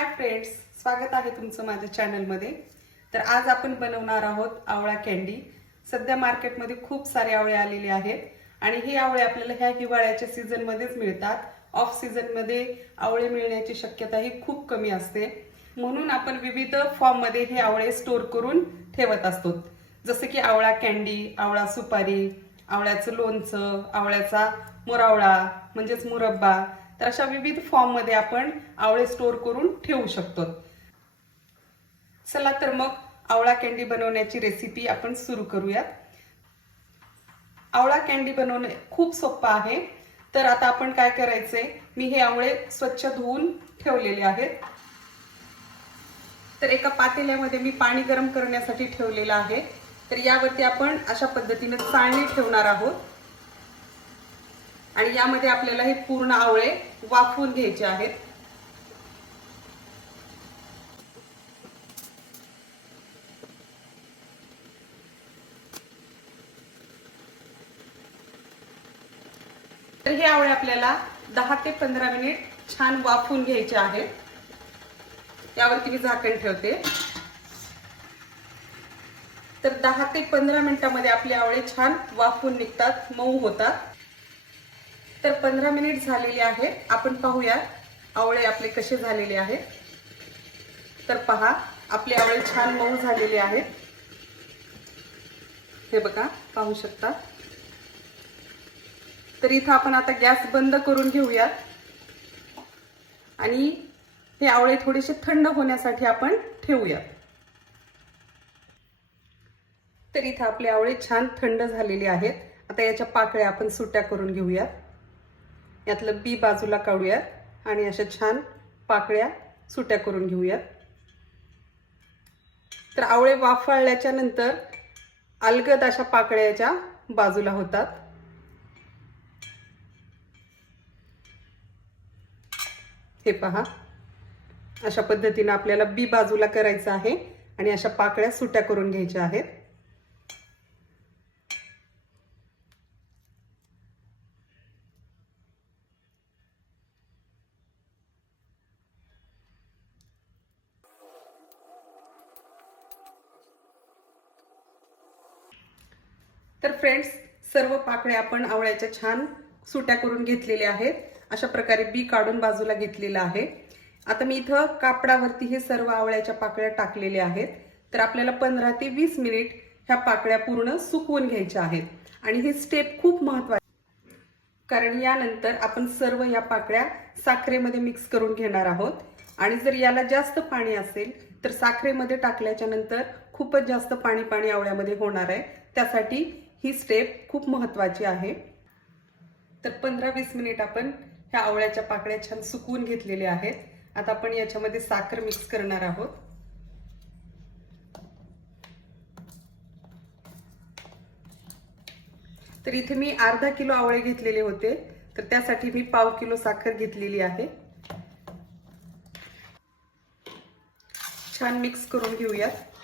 Hi friends स्वागत आहे तुमचं माझ्या चॅनलमध्ये तर आज आपण बनवणार आहोत आवळा कॅन्डी सध्या मार्केटमध्ये खूप सारे आवळे आलेले आहेत आणि हे आवळे आपल्याला ह्या हिवाळ्याच्या सीझनमध्येच मिळतात. ऑफ सीझनमध्ये आवळे मिळण्याची शक्यता ही खूप कमी असते. म्हणून आपण विविध फॉर्ममध्ये हे आवळे स्टोर करून ठेवत असतो. जसं की आवळा कॅन्डी आवळा सुपारी आवळ्याचं लोणचं आवळ्याचा मुरावळा म्हणजेच मुरब्बा तर अशा विविध फॉर्ममध्ये आपण आवळे स्टोर करून ठेवू शकतो. चला तर मग आवळा कॅन्डी बनवण्याची रेसिपी आपण सुरू करूयात. आवळा कॅन्डी बनवणे खूप सोपं आहे. तर आता आपण काय करायचंय? मी हे आवळे स्वच्छ धुवून ठेवलेले आहेत. तर एका पातेल्यामध्ये मी पाणी गरम करण्यासाठी ठेवलेलं आहे. तर यावरती आपण अशा पद्धतीने चाळणी ठेवणार आहोत. आणि यामध्ये आपल्याला हे पूर्ण आवळे वाफवून घ्यायचे आहेत. तर हे आवळे आपल्याला दहा ते पंधरा मिनिट छान वाफवून घ्यायचे आहेत. यावरती मी झाकण ठेवते. तर दहा ते पंधरा मिनिटामध्ये आपले आवळे छान वाफवून निघतात मऊ होतात. तर पंधरा मिनिट झालेले आहे आपण पाहूया आवळे आपले कसे झालेले आहेत. तर पहा आपले आवळे छान मऊ झालेले आहेत. हे बघा पाहू शकता. तर इथं आपण आता गॅस बंद करून घेऊयात. आणि हे आवळे थोडेसे थंड होण्यासाठी आपण ठेवूयात. तर इथं आपले आवळे छान थंड झालेले आहेत. आता याच्या पाकळ्या आपण सुट्या करून घेऊयात. यातलं बी बाजूला काढूयात आणि अशा छान पाकळ्या सुट्या करून घेऊयात. तर आवळे वाफाळल्याच्या नंतर अलगद अशा पाकळ्याच्या बाजूला होतात. हे पहा. अशा पद्धतीने आपल्याला बी बाजूला करायचं आहे आणि अशा पाकळ्या सुट्या करून घ्यायच्या आहेत. तर फ्रेंड्स सर्व पाकळ्या आपण आवळ्याच्या छान सुट्या करून घेतलेल्या आहेत. अशा प्रकारे बी काढून बाजूला घेतलेलं आहे. आता मी इथं कापडावरती हे सर्व आवळ्याच्या पाकळ्या टाकलेल्या आहेत. तर आपल्याला पंधरा ते वीस मिनिट ह्या पाकळ्या पूर्ण सुकवून घ्यायच्या आहेत. आणि ही स्टेप खूप महत्वाची कारण यानंतर आपण सर्व या पाकळ्या साखरेमध्ये मिक्स करून घेणार आहोत. आणि जर याला जास्त पाणी असेल तर साखरेमध्ये टाकल्याच्या नंतर खूपच जास्त पाणी पाणी आवळ्यामध्ये होणार आहे. त्यासाठी ही स्टेप खूप महत्वाची आहे. तर पंधरा वीस मिनिट आपण ह्या आवळ्याच्या पाकळ्या छान सुकवून घेतलेल्या आहेत. आता आपण याच्यामध्ये साखर मिक्स करणार आहोत. तर इथे मी अर्धा किलो आवळे घेतलेले होते. तर त्यासाठी मी पाव किलो साखर घेतलेली आहे. छान मिक्स करून घेऊयात.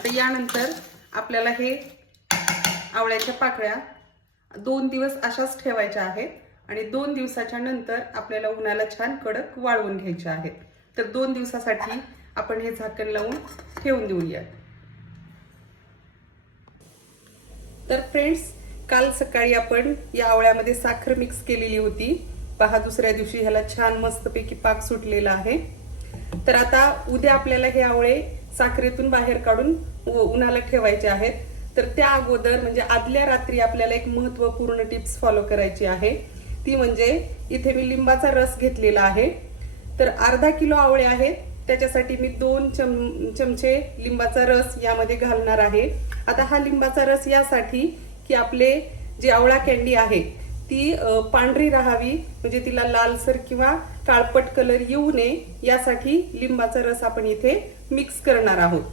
आता यानंतर आपल्याला हे आवळ्याच्या पाकळ्या दोन दिवस अशाच ठेवायच्या आहेत आणि दोन दिवसाच्या नंतर आपल्याला उन्हाला छान कडक वाळवून घ्यायच्या आहेत. तर दोन दिवसासाठी आपण हे झाकण लावून ठेवून देऊया. तर फ्रेंड्स काल सकाळी आपण या आवळ्यामध्ये साखर मिक्स केलेली होती. पहा दुसऱ्या दिवशी ह्याला छान मस्तपैकी पाक सुटलेला आहे. तर आता उद्या आपल्याला हे आवळे साखरेतून बाहेर काढून उन्हाला ठेवायचे आहेत. तर त्या अगोदर म्हणजे आदल्या रात्री आपल्याला एक महत्त्वपूर्ण टिप्स फॉलो करायची आहे. ती म्हणजे इथे मी लिंबाचा रस घेतलेला आहे. तर अर्धा किलो आवळे आहेत. त्याच्यासाठी मी दोन चम चमचे लिंबाचा रस यामध्ये घालणार आहे. आता हा लिंबाचा रस यासाठी की आपले जे आवळा कॅन्डी आहे ती पांढरी राहावी. म्हणजे तिला लालसर किंवा काळपट कलर येऊ नये यासाठी लिंबाचा रस आपण इथे मिक्स करणार आहोत.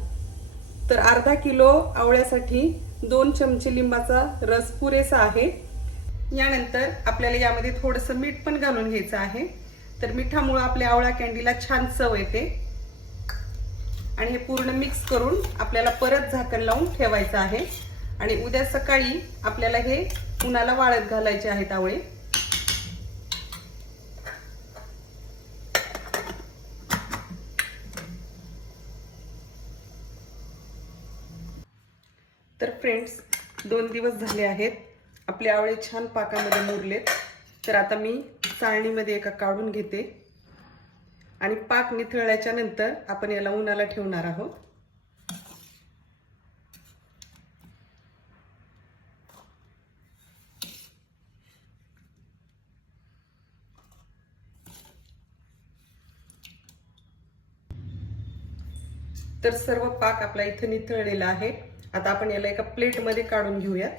तर अर्धा किलो आवळ्यासाठी दोन चमचे लिंबाचा रस पुरेसा आहे. यानंतर आपल्याला यामध्ये थोडंसं मीठ पण घालून घ्यायचं आहे. तर मिठामुळं आपल्या आवळा कॅन्डीला छान चव येते. आणि हे पूर्ण मिक्स करून आपल्याला परत झाकण लावून ठेवायचं आहे. आणि उद्या सकाळी आपल्याला हे उन्हाला वाळत घालायचे आहेत आवळे. तर फ्रेंड्स दोन दिवस झाले आहेत. आपले आवळे छान पाकामध्ये मुरलेत. तर आता मी चाळणीमध्ये एका काढून घेते. आणि पाक निथळल्याच्या नंतर आपण याला उन्हाला ठेवणार आहोत. तर सर्व पाक आपला इथं निथळलेला आहे. आता आपण याला एका प्लेटमध्ये काढून घेऊयात.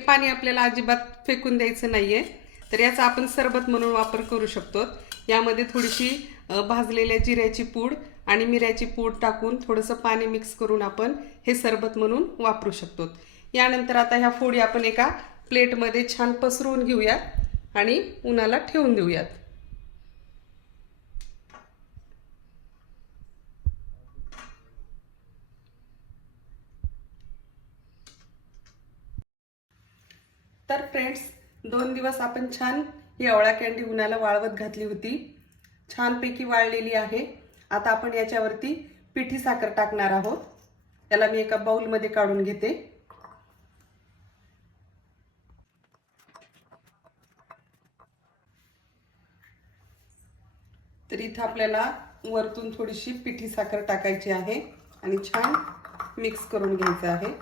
पाणी आपल्याला अजिबात फेकून द्यायचं नाहीये. तर याचा आपण सरबत म्हणून वापर करू शकतो. यामध्ये थोडीशी भाजलेल्या जिऱ्याची पूड आणि मिऱ्याची पूड टाकून थोडंसं पाणी मिक्स करून आपण हे सरबत म्हणून वापरू शकतो. यानंतर आता ह्या फोडी आपण एका प्लेटमध्ये छान पसरवून घेऊयात आणि उन्हाला ठेवून देऊयात. तर फ्रेंड्स दोन दिवस आपण छान ही आवळा कँडी उन्हाला वाळवत घातली होती. छानपैकी वाळलेली आहे. आता आपण याच्यावरती पिठी साखर टाकणार आहोत. त्याला मी एका बाउलमध्ये काढून घेते. तर इथं आपल्याला वरतून थोडीशी पिठी साखर टाकायची आहे आणि छान मिक्स करून घ्यायचं आहे.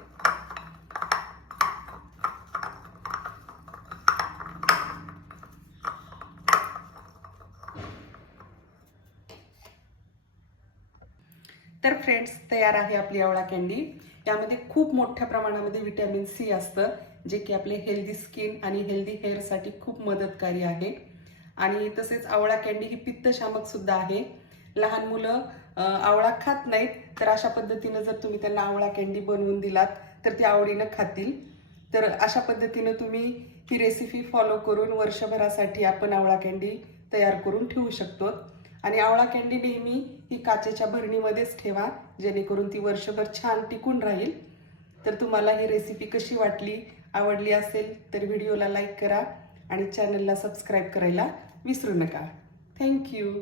तर फ्रेंड्स तयार आहे आपली आवळा कँडी यामध्ये खूप मोठ्या प्रमाणामध्ये व्हिटॅमिन सी असतं जे की आपले हेल्दी स्किन आणि हेल्दी हेअरसाठी खूप मदतकारी आहे. आणि तसेच आवळा कँडी ही पित्तशामक सुद्धा आहे. लहान मुलं आवळा खात नाहीत तर अशा पद्धतीनं जर तुम्ही त्यांना आवळा कँडी बनवून दिलात तर ते आवडीनं खातील. तर अशा पद्धतीनं तुम्ही ही रेसिपी फॉलो करून वर्षभरासाठी आपण आवळा कँडी तयार करून ठेवू शकतो. आणि आवळा कॅन्डी नेहमी ही काचेच्या भरणीमध्येच ठेवा जेणेकरून ती वर्षभर छान टिकून राहील. तर तुम्हाला ही रेसिपी कशी वाटली आवडली असेल तर व्हिडिओला लाईक करा आणि चॅनलला सबस्क्राईब करायला विसरू नका. थँक्यू